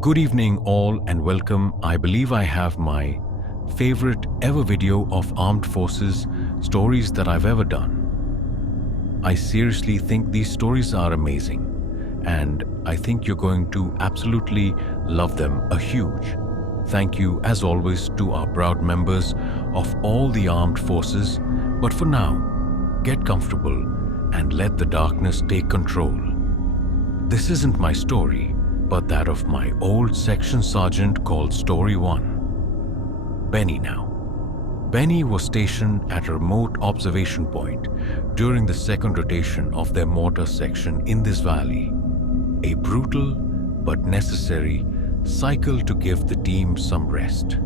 Good evening, all, and welcome. I believe I have my favorite ever video of armed forces stories that I've ever done. I seriously think these stories are amazing, and I think you're going to absolutely love them. A huge thank you, as always, to our proud members of all the armed forces. But for now, get comfortable and let the darkness take control. This isn't my story, but that of my old section sergeant called Story 1. Benny now. Benny was stationed at a remote observation point during the second rotation of their mortar section in this valley. A brutal but necessary cycle to give the team some rest.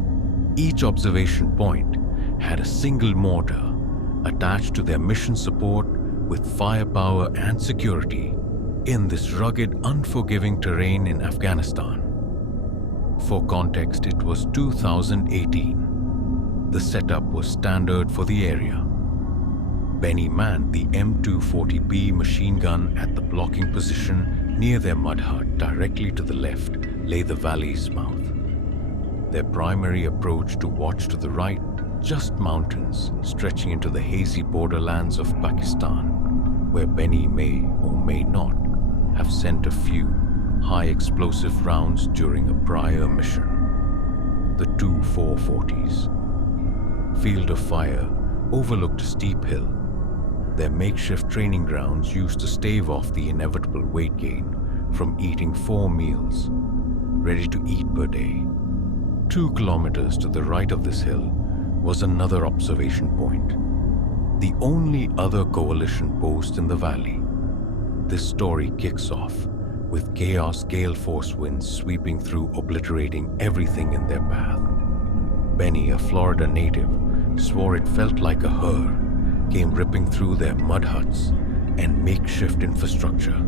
Each observation point had a single mortar attached to their mission support with firepower and security in this rugged, unforgiving terrain in Afghanistan. For context, it was 2018. The setup was standard for the area. Benny manned the M240B machine gun at the blocking position near their mud hut. Directly to the left lay the valley's mouth. Their primary approach to watch to the right, just mountains stretching into the hazy borderlands of Pakistan, where Benny may or may not have sent a few high explosive rounds during a prior mission. The two 440s. Field of Fire overlooked a steep hill, their makeshift training grounds used to stave off the inevitable weight gain from eating 4 meals, ready to eat per day. 2 kilometers to the right of this hill was another observation point, the only other coalition post in the valley. This story kicks off with chaos gale force winds sweeping through, obliterating everything in their path. Benny, a Florida native, swore it felt like a hurricane came ripping through their mud huts and makeshift infrastructure.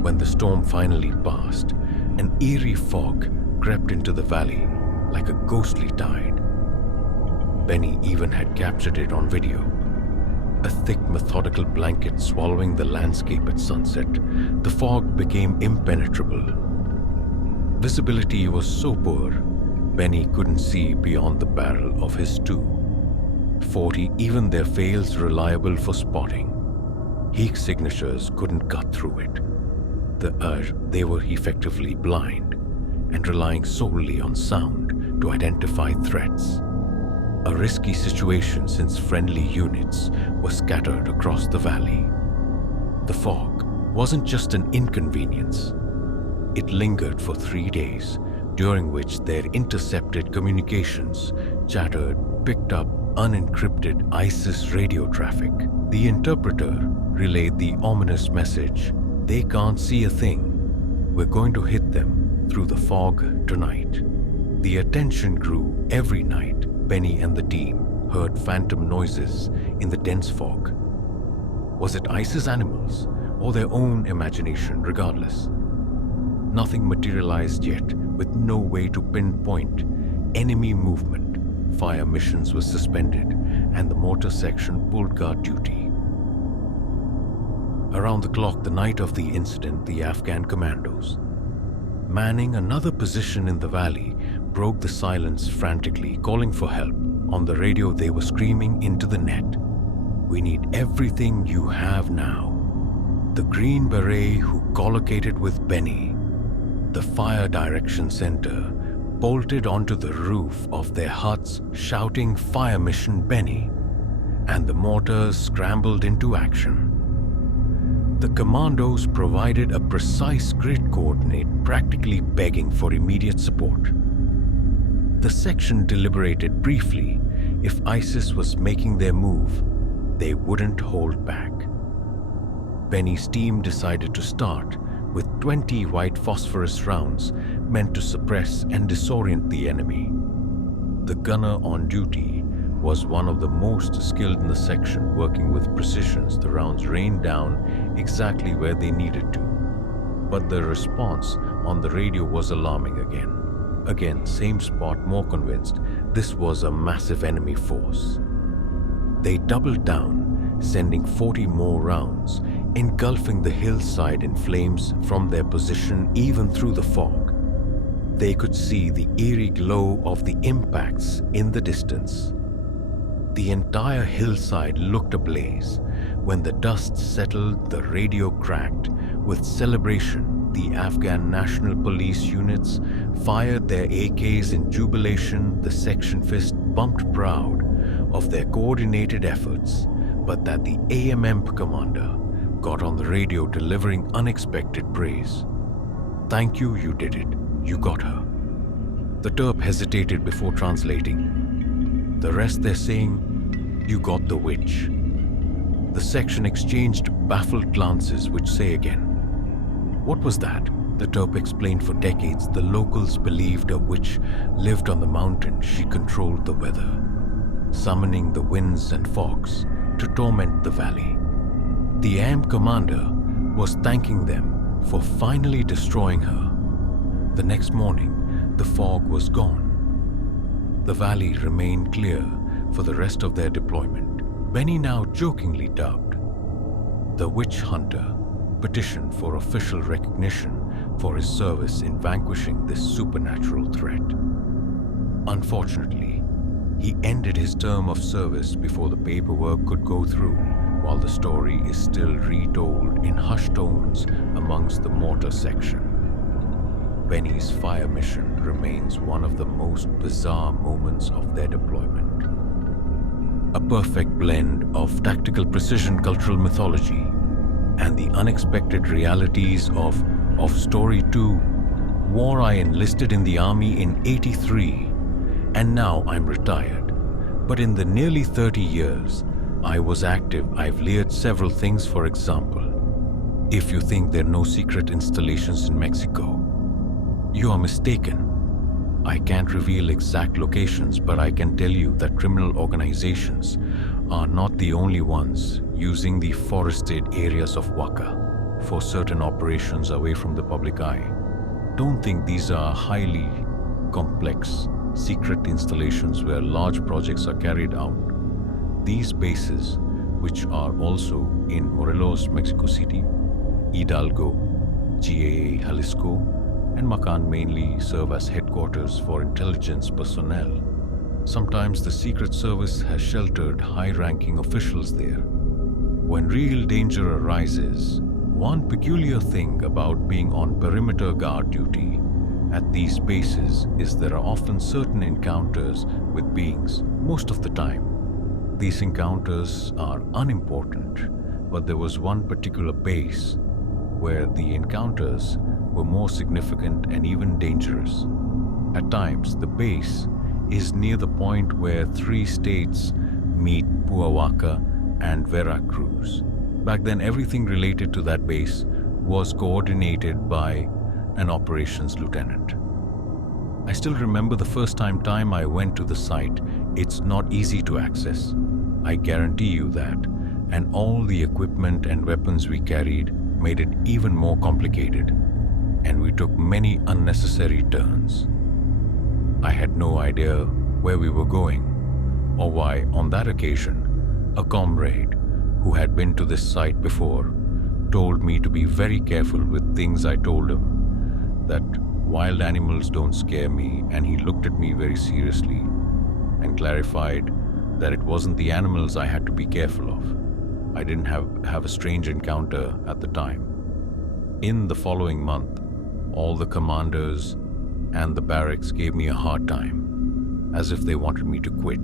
When the storm finally passed, an eerie fog crept into the valley like a ghostly tide. Benny even had captured it on video. A thick, methodical blanket swallowing the landscape at sunset, the fog became impenetrable. Visibility was so poor, Benny couldn't see beyond the barrel of his .240, even their fails reliable for spotting. Heat signatures couldn't cut through it. They were effectively blind and relying solely on sound to identify threats. A risky situation since friendly units were scattered across the valley. The fog wasn't just an inconvenience. It lingered for 3 days, during which their intercepted communications chattered, picked up unencrypted ISIS radio traffic. The interpreter relayed the ominous message, "They can't see a thing. We're going to hit them through the fog tonight." The attention grew every night. Benny and the team heard phantom noises in the dense fog. Was it ISIS animals or their own imagination? Regardless, nothing materialized yet. With no way to pinpoint enemy movement, fire missions were suspended and the mortar section pulled guard duty. Around the clock the night of the incident, the Afghan commandos, manning another position in the valley, broke the silence frantically, calling for help. On the radio they were screaming into the net, "We need everything you have now." The Green Beret, who collocated with Benny, the fire direction center, bolted onto the roof of their huts shouting, "Fire mission Benny," and the mortars scrambled into action. The commandos provided a precise grid coordinate, practically begging for immediate support. The section deliberated briefly. If ISIS was making their move, they wouldn't hold back. Benny's team decided to start with 20 white phosphorus rounds meant to suppress and disorient the enemy. The gunner on duty was one of the most skilled in the section, working with precision. The rounds rained down exactly where they needed to. But the response on the radio was alarming again. Again, same spot, more convinced this was a massive enemy force. They doubled down, sending 40 more rounds, engulfing the hillside in flames from their position even through the fog. They could see the eerie glow of the impacts in the distance. The entire hillside looked ablaze. When the dust settled, the radio cracked. With celebration, the Afghan National Police units fired their AKs in jubilation. The section fist bumped proud of their coordinated efforts, but that the AMM commander got on the radio delivering unexpected praise. "Thank you, you did it. You got her." The Terp hesitated before translating. "The rest they're saying, you got the witch." The section exchanged baffled glances which say again, "What was that?" The Terp explained. For decades, the locals believed a witch lived on the mountain. She controlled the weather, summoning the winds and fogs to torment the valley. The AM commander was thanking them for finally destroying her. The next morning, the fog was gone. The valley remained clear for the rest of their deployment. Benny now jokingly dubbed the witch hunter petitioned for official recognition for his service in vanquishing this supernatural threat. Unfortunately, he ended his term of service before the paperwork could go through, while the story is still retold in hushed tones amongst the mortar section. Benny's fire mission remains one of the most bizarre moments of their deployment. A perfect blend of tactical precision, cultural mythology, and the unexpected realities of Story 2. War. I enlisted in the army in '83, and now I'm retired. But in the nearly 30 years I was active, I've layered several things. For example, if you think there are no secret installations in Mexico, you are mistaken. I can't reveal exact locations, but I can tell you that criminal organizations are not the only ones using the forested areas of Waka for certain operations away from the public eye. Don't think these are highly complex, secret installations where large projects are carried out. These bases, which are also in Morelos, Mexico City, Hidalgo, GAA, Jalisco, and Macan, mainly serve as headquarters for intelligence personnel. Sometimes the Secret Service has sheltered high-ranking officials there. When real danger arises, one peculiar thing about being on perimeter guard duty at these bases is there are often certain encounters with beings. Most of the time, these encounters are unimportant, but there was one particular base where the encounters were more significant and even dangerous. At times, the base is near the point where 3 states meet, Puahuaca and Veracruz. Back then, everything related to that base was coordinated by an operations lieutenant. I still remember the first time I went to the site. It's not easy to access, I guarantee you that, and all the equipment and weapons we carried made it even more complicated, and we took many unnecessary turns. I had no idea where we were going, or why. On that occasion, a comrade who had been to this site before told me to be very careful with things I told him, that wild animals don't scare me, and he looked at me very seriously and clarified that it wasn't the animals I had to be careful of. I didn't have a strange encounter at the time. In the following month, all the commanders and the barracks gave me a hard time, as if they wanted me to quit.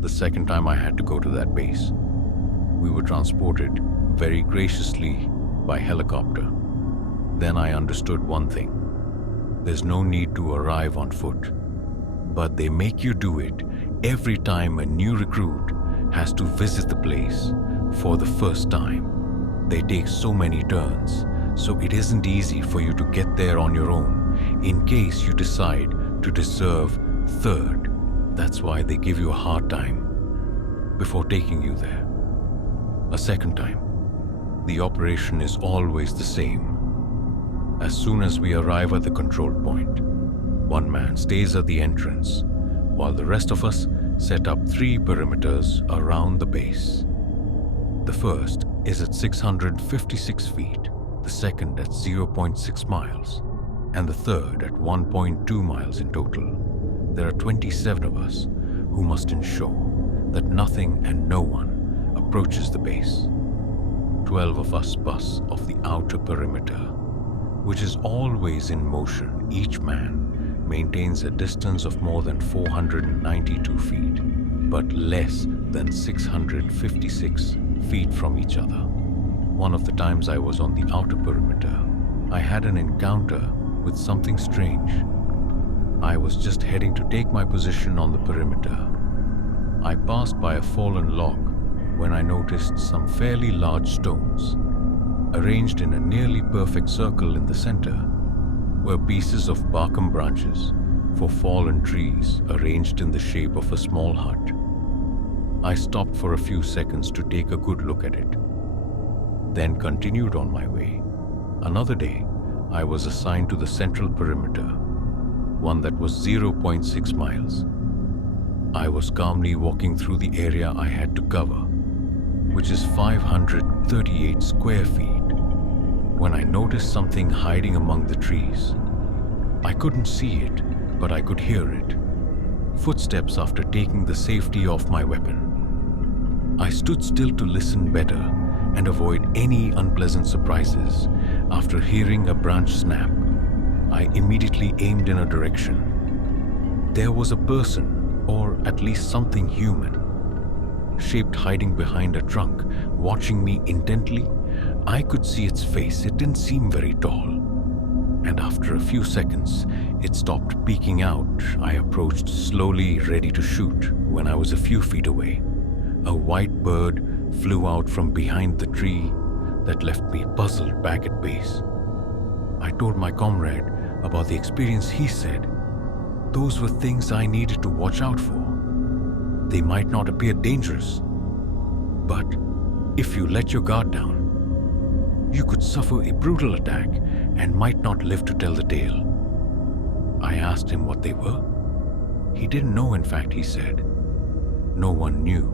The second time I had to go to that base, we were transported very graciously by helicopter. Then I understood one thing. There's no need to arrive on foot, but they make you do it every time a new recruit has to visit the place for the first time. They take so many turns, so it isn't easy for you to get there on your own in case you decide to deserve third. That's why they give you a hard time before taking you there. A second time, the operation is always the same. As soon as we arrive at the control point, one man stays at the entrance, while the rest of us set up 3 perimeters around the base. The first is at 656 feet, the second at 0.6 miles, and the third at 1.2 miles in total. There are 27 of us who must ensure that nothing and no one approaches the base. 12 of us bus off the outer perimeter, which is always in motion. Each man maintains a distance of more than 492 feet, but less than 656 feet from each other. One of the times I was on the outer perimeter, I had an encounter with something strange. I was just heading to take my position on the perimeter. I passed by a fallen log when I noticed some fairly large stones. Arranged in a nearly perfect circle in the center were pieces of balsam branches for fallen trees arranged in the shape of a small hut. I stopped for a few seconds to take a good look at it, then continued on my way. Another day, I was assigned to the central perimeter, one that was 0.6 miles. I was calmly walking through the area I had to cover, which is 538 square feet, when I noticed something hiding among the trees. I couldn't see it, but I could hear it. Footsteps after taking the safety off my weapon. I stood still to listen better and avoid any unpleasant surprises. After hearing a branch snap, I immediately aimed in a direction. There was a person, or at least something human, shaped hiding behind a trunk, watching me intently. I could see its face. It didn't seem very tall. And after a few seconds, it stopped peeking out. I approached slowly, ready to shoot, when I was a few feet away. A white bird flew out from behind the tree that left me puzzled back at base. I told my comrade about the experience. He said, "Those were things I needed to watch out for. They might not appear dangerous, but if you let your guard down, you could suffer a brutal attack and might not live to tell the tale." I asked him what they were. He didn't know, in fact, he said. No one knew.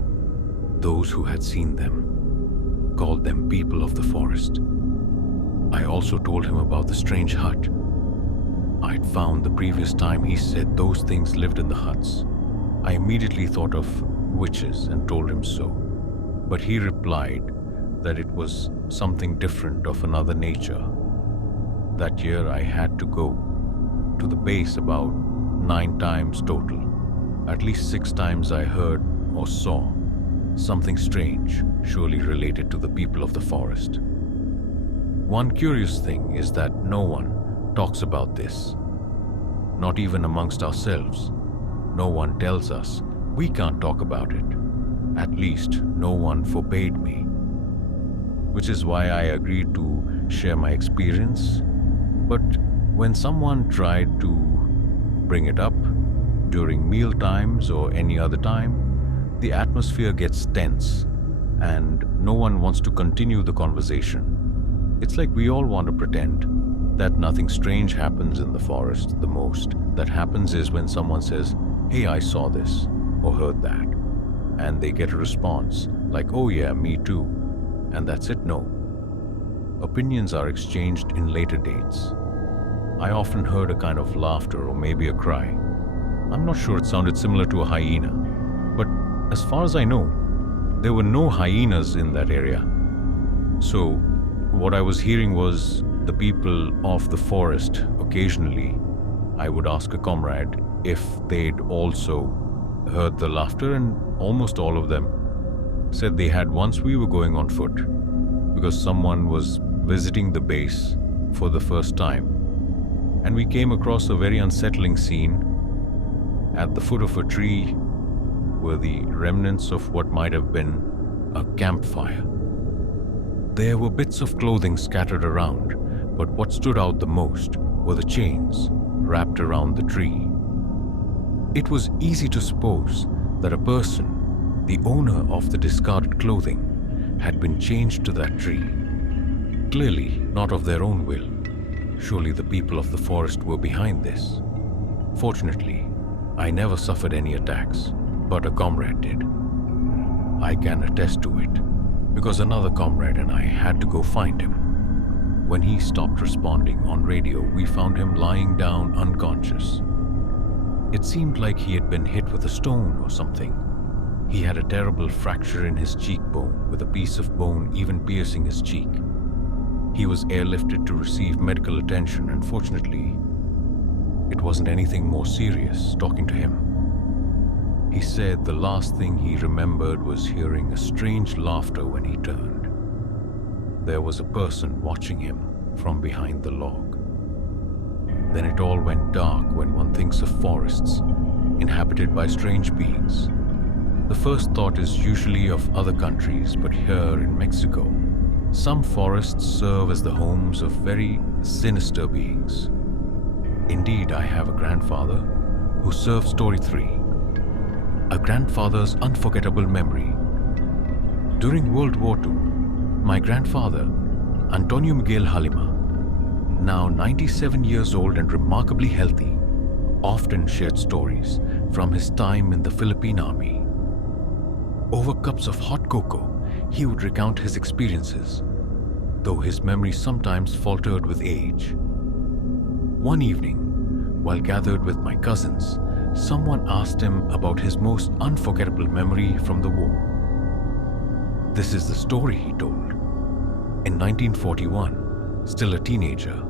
Those who had seen them called them people of the forest. I also told him about the strange hut I'd found the previous time he said those things lived in the huts. I immediately thought of witches and told him so, but he replied that it was something different of another nature. That year I had to go to the base about 9 times total. At least 6 times I heard or saw something strange, surely related to the people of the forest. One curious thing is that no one talks about this, not even amongst ourselves. No one tells us we can't talk about it. At least no one forbade me, which is why I agreed to share my experience. But when someone tried to bring it up during meal times or any other time, the atmosphere gets tense and no one wants to continue the conversation. It's like we all want to pretend that nothing strange happens in the forest. The most that happens is when someone says, "Hey, I saw this," or "heard that," and they get a response like, "Oh yeah, me too," and that's it. No. Opinions are exchanged in later dates. I often heard a kind of laughter or maybe a cry. I'm not sure, it sounded similar to a hyena, but as far as I know, there were no hyenas in that area. So what I was hearing was the people of the forest. Occasionally, I would ask a comrade if they'd also heard the laughter, and almost all of them said they had. Once we were going on foot because someone was visiting the base for the first time, and we came across a very unsettling scene. At the foot of a tree were the remnants of what might have been a campfire. There were bits of clothing scattered around, but what stood out the most were the chains wrapped around the tree. It was easy to suppose that a person, the owner of the discarded clothing, had been chained to that tree. Clearly not of their own will. Surely the people of the forest were behind this. Fortunately, I never suffered any attacks, but a comrade did. I can attest to it, because another comrade and I had to go find him. When he stopped responding on radio, we found him lying down unconscious. It seemed like he had been hit with a stone or something. He had a terrible fracture in his cheekbone, with a piece of bone even piercing his cheek. He was airlifted to receive medical attention, and fortunately, it wasn't anything more serious. Talking to him, he said the last thing he remembered was hearing a strange laughter when he turned. There was a person watching him from behind the log. Then it all went dark when one thinks of forests inhabited by strange beings. The first thought is usually of other countries, but here in Mexico, some forests serve as the homes of very sinister beings. Indeed, I have a grandfather who served story 3, a grandfather's unforgettable memory. During World War II, my grandfather, Antonio Miguel Halima, now 97 years old and remarkably healthy, often shared stories from his time in the Philippine Army. Over cups of hot cocoa, he would recount his experiences, though his memory sometimes faltered with age. One evening, while gathered with my cousins, someone asked him about his most unforgettable memory from the war. This is the story he told. In 1941, still a teenager,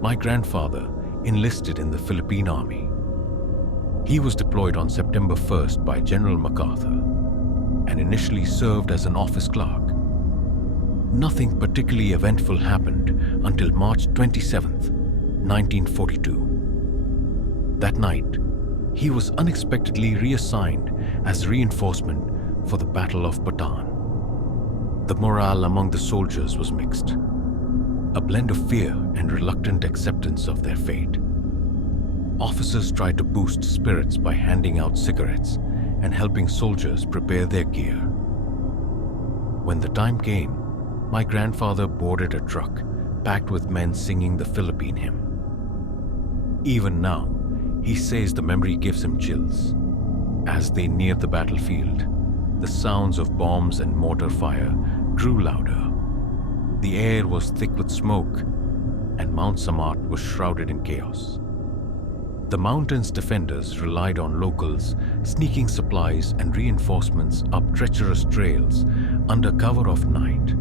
my grandfather enlisted in the Philippine Army. He was deployed on September 1st by General MacArthur and initially served as an office clerk. Nothing particularly eventful happened until March 27th, 1942. That night, he was unexpectedly reassigned as reinforcement for the Battle of Bataan. The morale among the soldiers was mixed, a blend of fear and reluctant acceptance of their fate. Officers tried to boost spirits by handing out cigarettes and helping soldiers prepare their gear. When the time came, my grandfather boarded a truck packed with men singing the Philippine hymn. Even now, he says the memory gives him chills. As they neared the battlefield, the sounds of bombs and mortar fire grew louder. The air was thick with smoke, and Mount Samart was shrouded in chaos. The mountain's defenders relied on locals, sneaking supplies and reinforcements up treacherous trails under cover of night.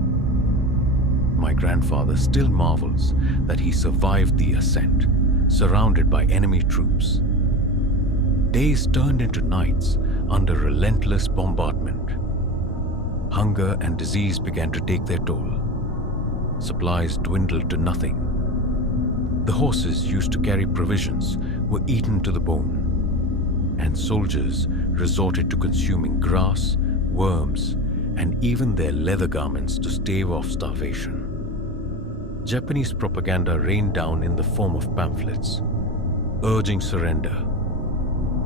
My grandfather still marvels that he survived the ascent, surrounded by enemy troops. Days turned into nights under relentless bombardment. Hunger and disease began to take their toll. Supplies dwindled to nothing. The horses used to carry provisions were eaten to the bone, and soldiers resorted to consuming grass, worms, and even their leather garments to stave off starvation. Japanese propaganda rained down in the form of pamphlets, urging surrender.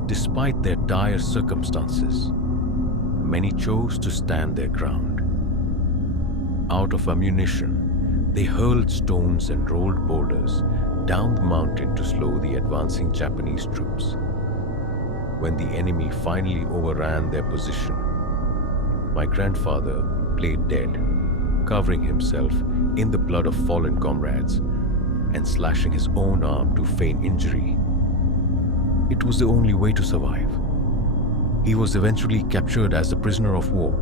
Despite their dire circumstances, many chose to stand their ground. Out of ammunition, they hurled stones and rolled boulders down the mountain to slow the advancing Japanese troops. When the enemy finally overran their position, my grandfather played dead, covering himself in the blood of fallen comrades and slashing his own arm to feign injury. It was the only way to survive. He was eventually captured as a prisoner of war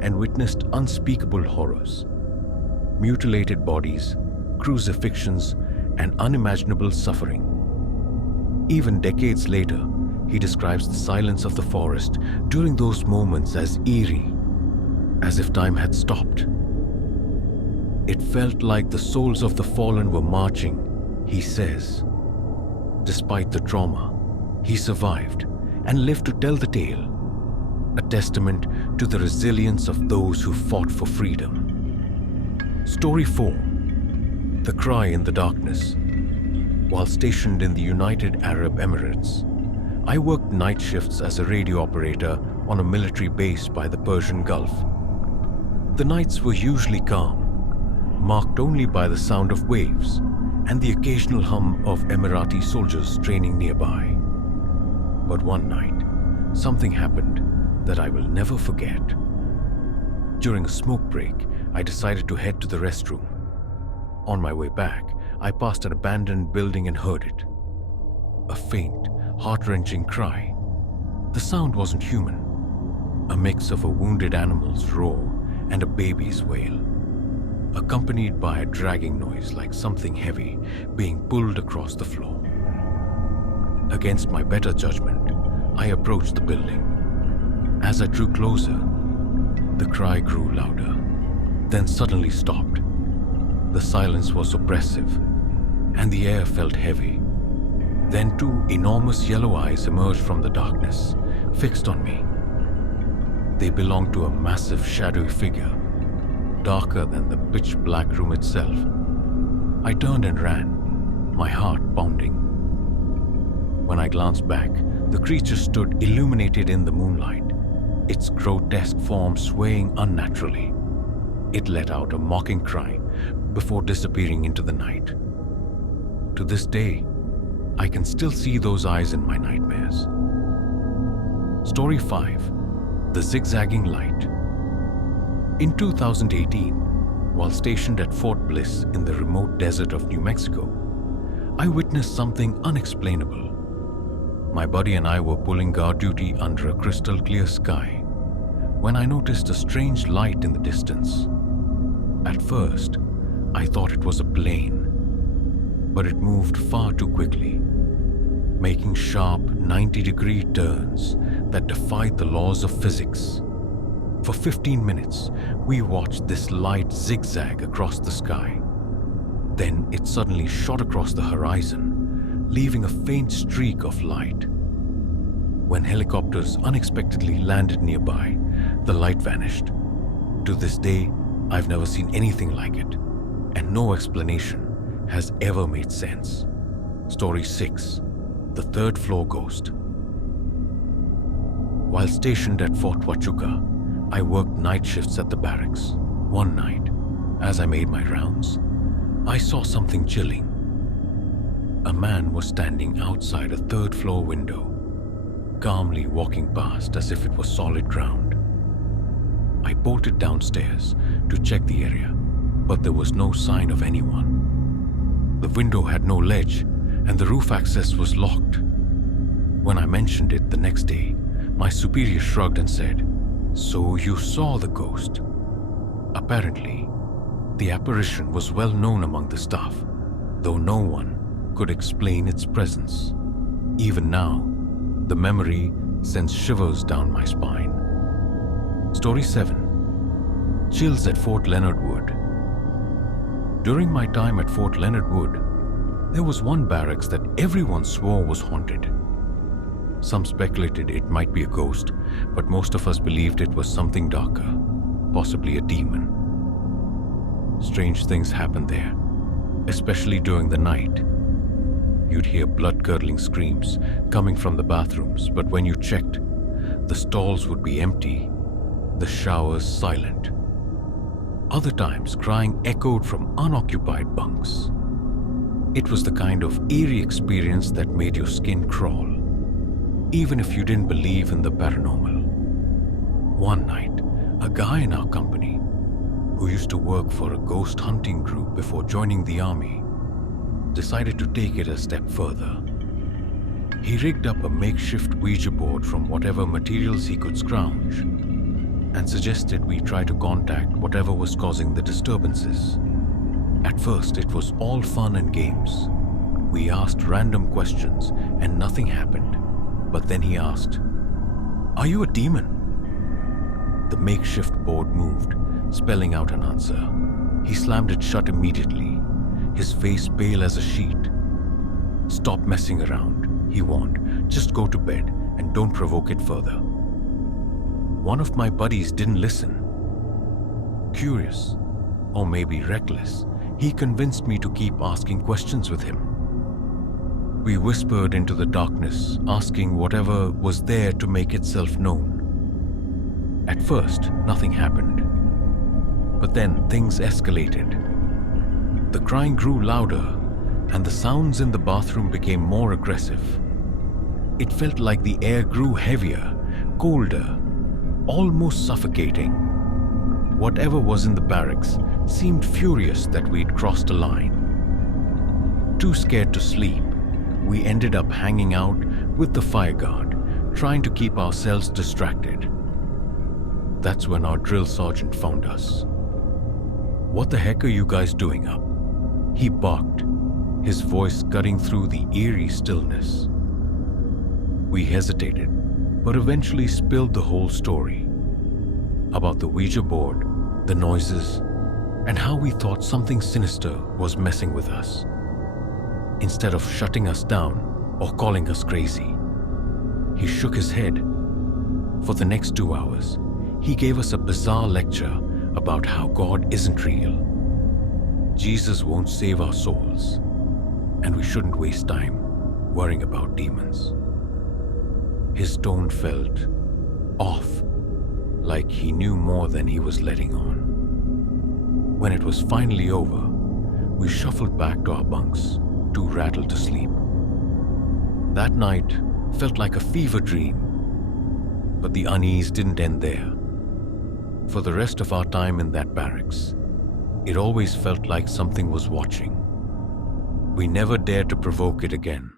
and witnessed unspeakable horrors. Mutilated bodies, crucifixions, and unimaginable suffering. Even decades later, he describes the silence of the forest during those moments as eerie, as if time had stopped. It felt like the souls of the fallen were marching, he says. Despite the trauma, he survived and lived to tell the tale, a testament to the resilience of those who fought for freedom. Story 4. The Cry in the Darkness. While stationed in the United Arab Emirates, I worked night shifts as a radio operator on a military base by the Persian Gulf. The nights were usually calm, marked only by the sound of waves and the occasional hum of Emirati soldiers training nearby. But one night, something happened that I will never forget. During a smoke break, I decided to head to the restroom. On my way back, I passed an abandoned building and heard it. A faint, heart-wrenching cry. The sound wasn't human. A mix of a wounded animal's roar and a baby's wail, accompanied by a dragging noise like something heavy being pulled across the floor. Against my better judgment, I approached the building. As I drew closer, the cry grew louder, then suddenly stopped. The silence was oppressive, and the air felt heavy. Then two enormous yellow eyes emerged from the darkness, fixed on me. They belonged to a massive shadowy figure, darker than the pitch-black room itself. I turned and ran, my heart pounding. When I glanced back, the creature stood illuminated in the moonlight, its grotesque form swaying unnaturally. It let out a mocking cry before disappearing into the night. To this day, I can still see those eyes in my nightmares. Story 5. The Zigzagging Light. In 2018, while stationed at Fort Bliss in the remote desert of New Mexico, I witnessed something unexplainable. My buddy and I were pulling guard duty under a crystal clear sky when I noticed a strange light in the distance. At first, I thought it was a plane, but it moved far too quickly, making sharp 90-degree turns that defied the laws of physics. For 15 minutes, we watched this light zigzag across the sky. Then it suddenly shot across the horizon, leaving a faint streak of light. When helicopters unexpectedly landed nearby, the light vanished. To this day, I've never seen anything like it, and no explanation has ever made sense. Story 6. The Third Floor Ghost. While stationed at Fort Huachuca, I worked night shifts at the barracks. One night, as I made my rounds, I saw something chilling. A man was standing outside a third-floor window, calmly walking past as if it was solid ground. I bolted downstairs to check the area, but there was no sign of anyone. The window had no ledge, and the roof access was locked. When I mentioned it the next day, my superior shrugged and said, "So you saw the ghost?" Apparently, the apparition was well known among the staff, though no one could explain its presence. Even now, the memory sends shivers down my spine. Story 7. Chills at Fort Leonard Wood. During my time at Fort Leonard Wood, there was one barracks that everyone swore was haunted. Some speculated it might be a ghost, but most of us believed it was something darker, possibly a demon. Strange things happened there, especially during the night. You'd hear blood-curdling screams coming from the bathrooms, but when you checked, the stalls would be empty, the showers silent. Other times, crying echoed from unoccupied bunks. It was the kind of eerie experience that made your skin crawl, even if you didn't believe in the paranormal. One night, a guy in our company, who used to work for a ghost hunting group before joining the army, decided to take it a step further. He rigged up a makeshift Ouija board from whatever materials he could scrounge and suggested we try to contact whatever was causing the disturbances. At first, it was all fun and games. We asked random questions and nothing happened. But then he asked, "Are you a demon?" The makeshift board moved, spelling out an answer. He slammed it shut immediately, his face pale as a sheet. "Stop messing around," he warned. "Just go to bed and don't provoke it further." One of my buddies didn't listen. Curious, or maybe reckless, he convinced me to keep asking questions with him. We whispered into the darkness, asking whatever was there to make itself known. At first, nothing happened. But then things escalated. The crying grew louder, and the sounds in the bathroom became more aggressive. It felt like the air grew heavier, colder, almost suffocating. Whatever was in the barracks seemed furious that we'd crossed a line. Too scared to sleep, we ended up hanging out with the fire guard, trying to keep ourselves distracted. That's when our drill sergeant found us. "What the heck are you guys doing up?" he barked, his voice cutting through the eerie stillness. We hesitated, but eventually spilled the whole story. About the Ouija board, the noises, and how we thought something sinister was messing with us. Instead of shutting us down or calling us crazy, he shook his head. For the next 2 hours, he gave us a bizarre lecture about how God isn't real. Jesus won't save our souls, and we shouldn't waste time worrying about demons. His tone felt off, like he knew more than he was letting on. When it was finally over, we shuffled back to our bunks, too rattled to sleep. That night felt like a fever dream, but the unease didn't end there. For the rest of our time in that barracks, it always felt like something was watching. We never dared to provoke it again.